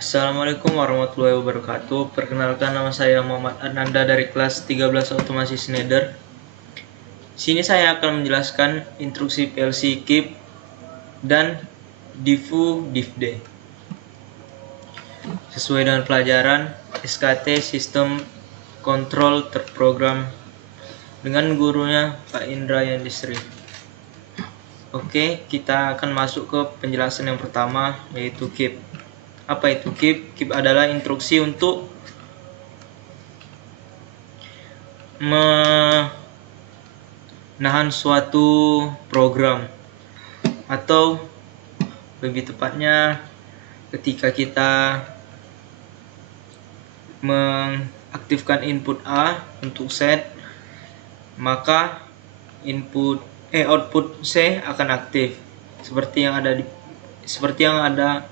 Assalamualaikum warahmatullahi wabarakatuh. Perkenalkan, nama saya Muhammad Ananda dari kelas 13 Otomasi Schneider. Sini saya akan menjelaskan instruksi PLC KEEP dan DIFU DIFD. Sesuai dengan pelajaran SKT Sistem Kontrol Terprogram dengan gurunya Pak Indra Yandisri. Oke, kita akan masuk ke penjelasan yang pertama, yaitu KEEP. Apa itu KEEP? KEEP adalah instruksi untuk menahan suatu program, atau lebih tepatnya ketika kita mengaktifkan input A untuk set, maka output C akan aktif seperti yang ada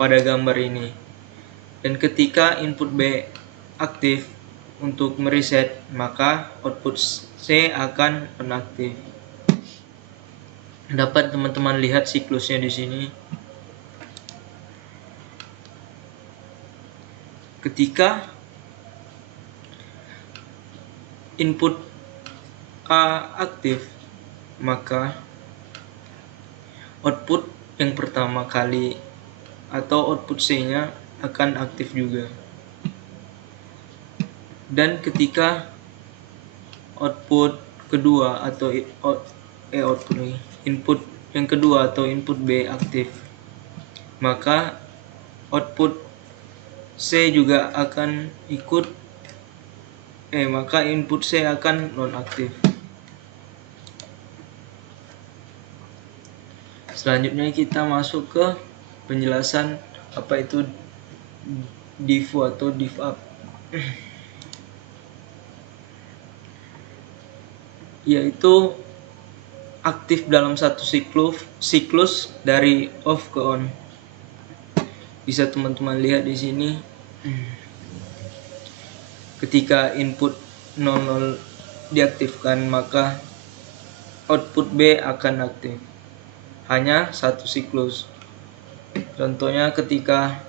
pada gambar ini. Dan ketika input B aktif untuk mereset, maka output C akan nonaktif. Dapat teman-teman lihat siklusnya di sini. Ketika input A aktif, maka output yang pertama kali atau output C-nya akan aktif juga. Dan ketika output kedua atau input yang kedua atau input B aktif, maka output C juga akan maka input C akan nonaktif. Selanjutnya kita masuk ke penjelasan apa itu DIFU atau DIF-up. Yaitu aktif dalam satu siklus dari off ke on. Bisa teman-teman lihat di sini. Ketika input 00 diaktifkan, maka output B akan aktif. Hanya satu siklus. Contohnya ketika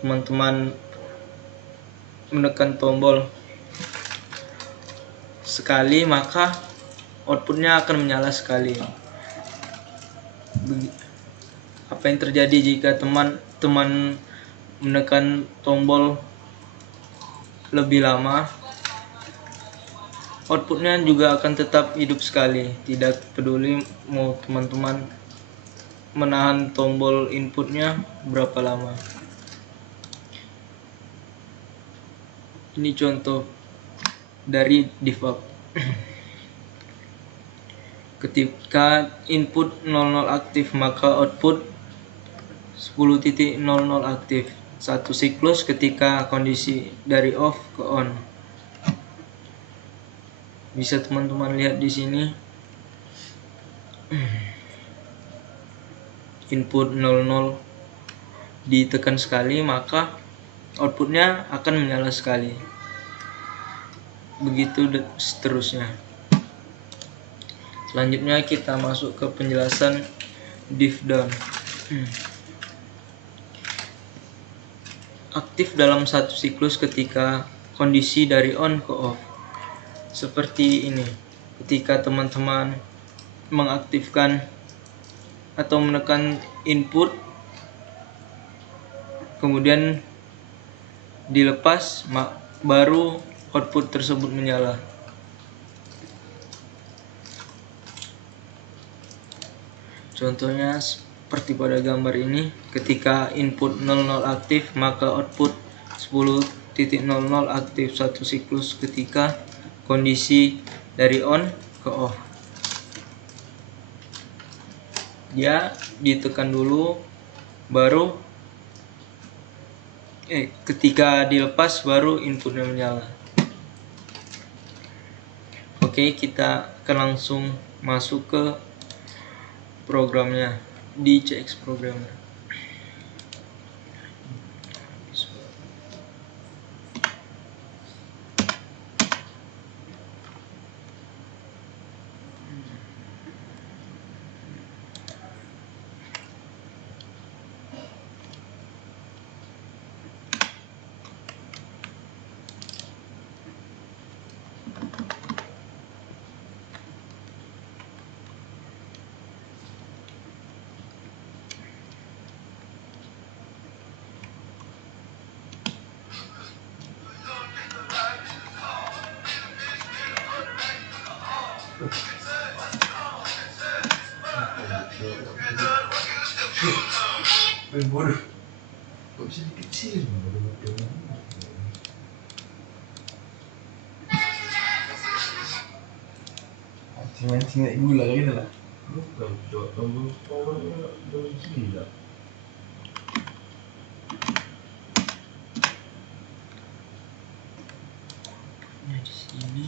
teman-teman menekan tombol sekali, maka outputnya akan menyala sekali. Apa yang terjadi jika teman-teman menekan tombol lebih lama? Outputnya juga akan tetap hidup sekali, tidak peduli mau teman-teman menahan tombol inputnya berapa lama. Ini contoh dari DIF-up. Ketika input 00 aktif, maka output 10.00 aktif. Satu siklus ketika kondisi dari off ke on. Bisa teman-teman lihat di sini. Input 00 ditekan sekali, maka outputnya akan menyala sekali. Begitu seterusnya. Selanjutnya kita masuk ke penjelasan DIF down. Aktif dalam satu siklus ketika kondisi dari on ke off. Seperti ini. Ketika teman-teman mengaktifkan atau menekan input, kemudian dilepas, baru output tersebut menyala. Contohnya seperti pada gambar ini. Ketika input 00 aktif, maka output 10.00 aktif. Satu siklus ketika kondisi dari on ke off. Dia ditekan dulu, baru ketika dilepas baru inputnya menyala. Oke, kita akan langsung masuk ke programnya di CX Programmer. bodoh. Kok bisa dikecilin? Mancing naik gula gitu lah. Bukan, cok. Tombol gila. Nah, di sini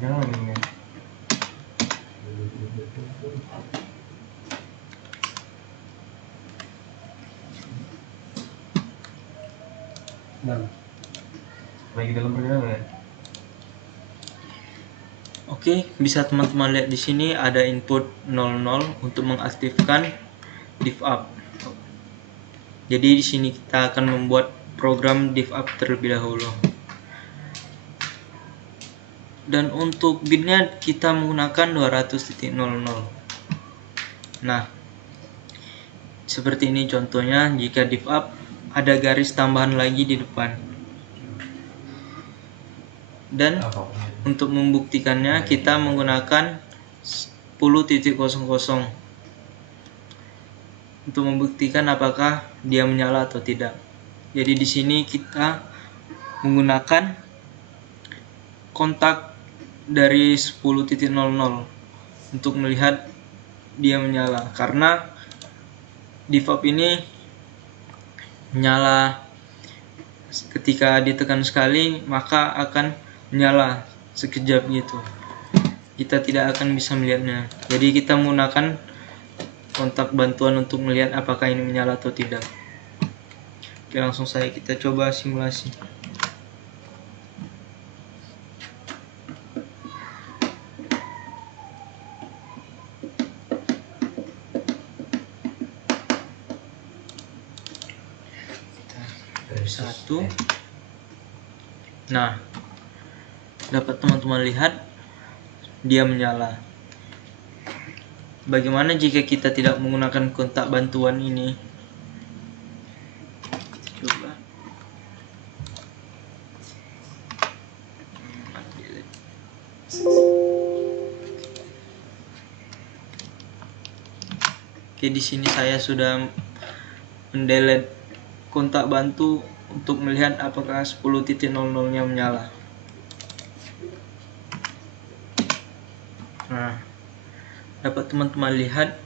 Jangan ini. Nah, lagi dalam perjalanan ya. Oke, bisa teman-teman lihat di sini ada input 00 untuk mengaktifkan div up. Jadi di sini kita akan membuat program div up terlebih dahulu. Dan untuk bitnya kita menggunakan 200.00. Nah, seperti ini contohnya. Jika div up ada garis tambahan lagi di depan. Dan untuk membuktikannya kita menggunakan 10.00 untuk membuktikan apakah dia menyala atau tidak. Jadi di sini kita menggunakan kontak dari 10.00 untuk melihat dia menyala, karena div up ini menyala ketika ditekan sekali maka akan menyala sekejap gitu. Kita tidak akan bisa melihatnya. Jadi kita menggunakan kontak bantuan untuk melihat apakah ini menyala atau tidak. Oke, langsung saja kita coba simulasi. Satu. Nah, dapat teman-teman lihat dia menyala. Bagaimana jika kita tidak menggunakan kontak bantuan ini? Kita coba. Oke, di sini saya sudah mendelete kontak bantu untuk melihat apakah 10.00-nya menyala. Nah, dapat teman-teman lihat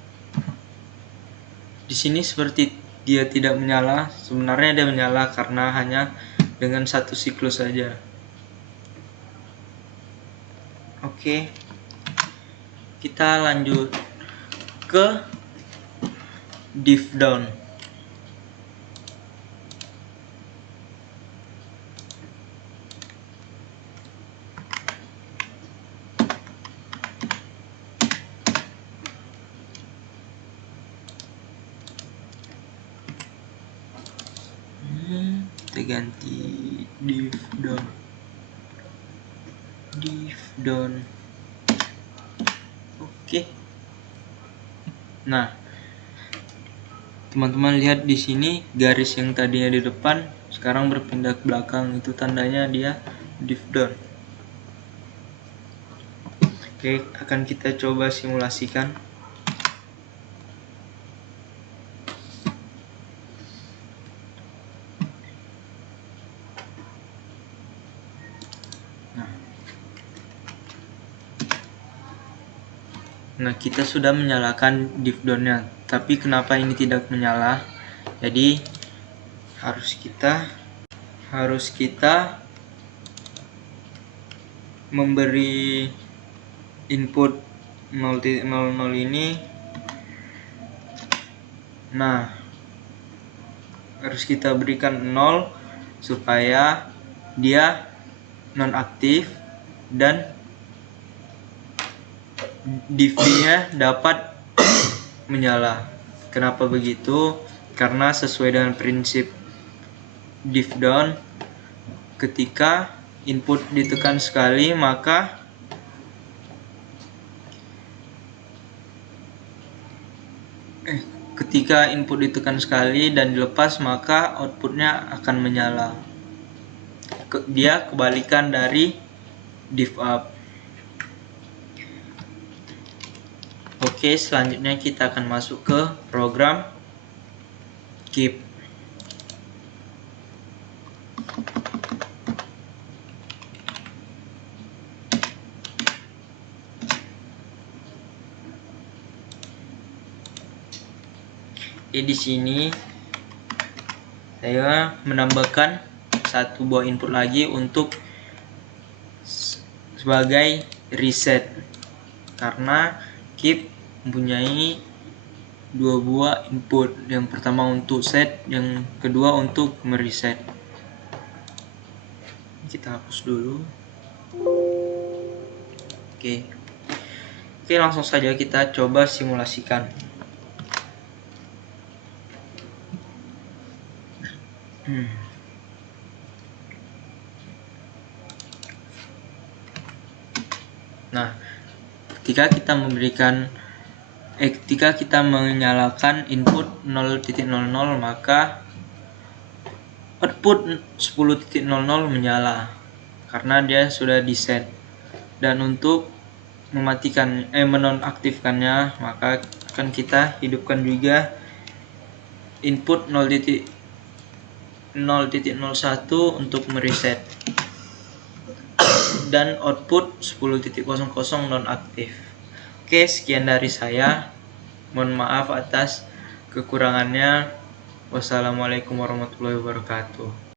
di sini seperti dia tidak menyala. Sebenarnya dia menyala karena hanya dengan satu siklus saja. Oke, kita lanjut ke div down. Kita ganti div down. Oke. Nah, teman-teman lihat di sini garis yang tadinya di depan sekarang berpindah ke belakang, itu tandanya dia div down. Oke, akan kita coba simulasikan. Nah, kita sudah menyalakan div down-nya, tapi kenapa ini tidak menyala? Jadi harus kita memberi input 0.00 ini. Nah, harus kita berikan 0 supaya dia nonaktif dan div-nya dapat menyala. Kenapa begitu? Karena sesuai dengan prinsip div down. Ketika input ditekan sekali, maka ketika input ditekan sekali dan dilepas, maka outputnya akan menyala. Dia kebalikan dari div up. Oke, selanjutnya kita akan masuk ke program keep. Di sini saya menambahkan satu buah input lagi untuk sebagai reset, karena keep mempunyai dua buah input, yang pertama untuk set, yang kedua untuk mereset. Kita hapus dulu. Oke, langsung saja kita coba simulasikan. Nah, ketika kita menyalakan input 0.00, maka output 10.00 menyala karena dia sudah di set. Dan untuk menonaktifkannya, maka akan kita hidupkan juga input 0.01 untuk mereset, dan output 10.00 nonaktif. Oke, sekian dari saya. Mohon maaf atas kekurangannya. Wassalamualaikum warahmatullahi wabarakatuh.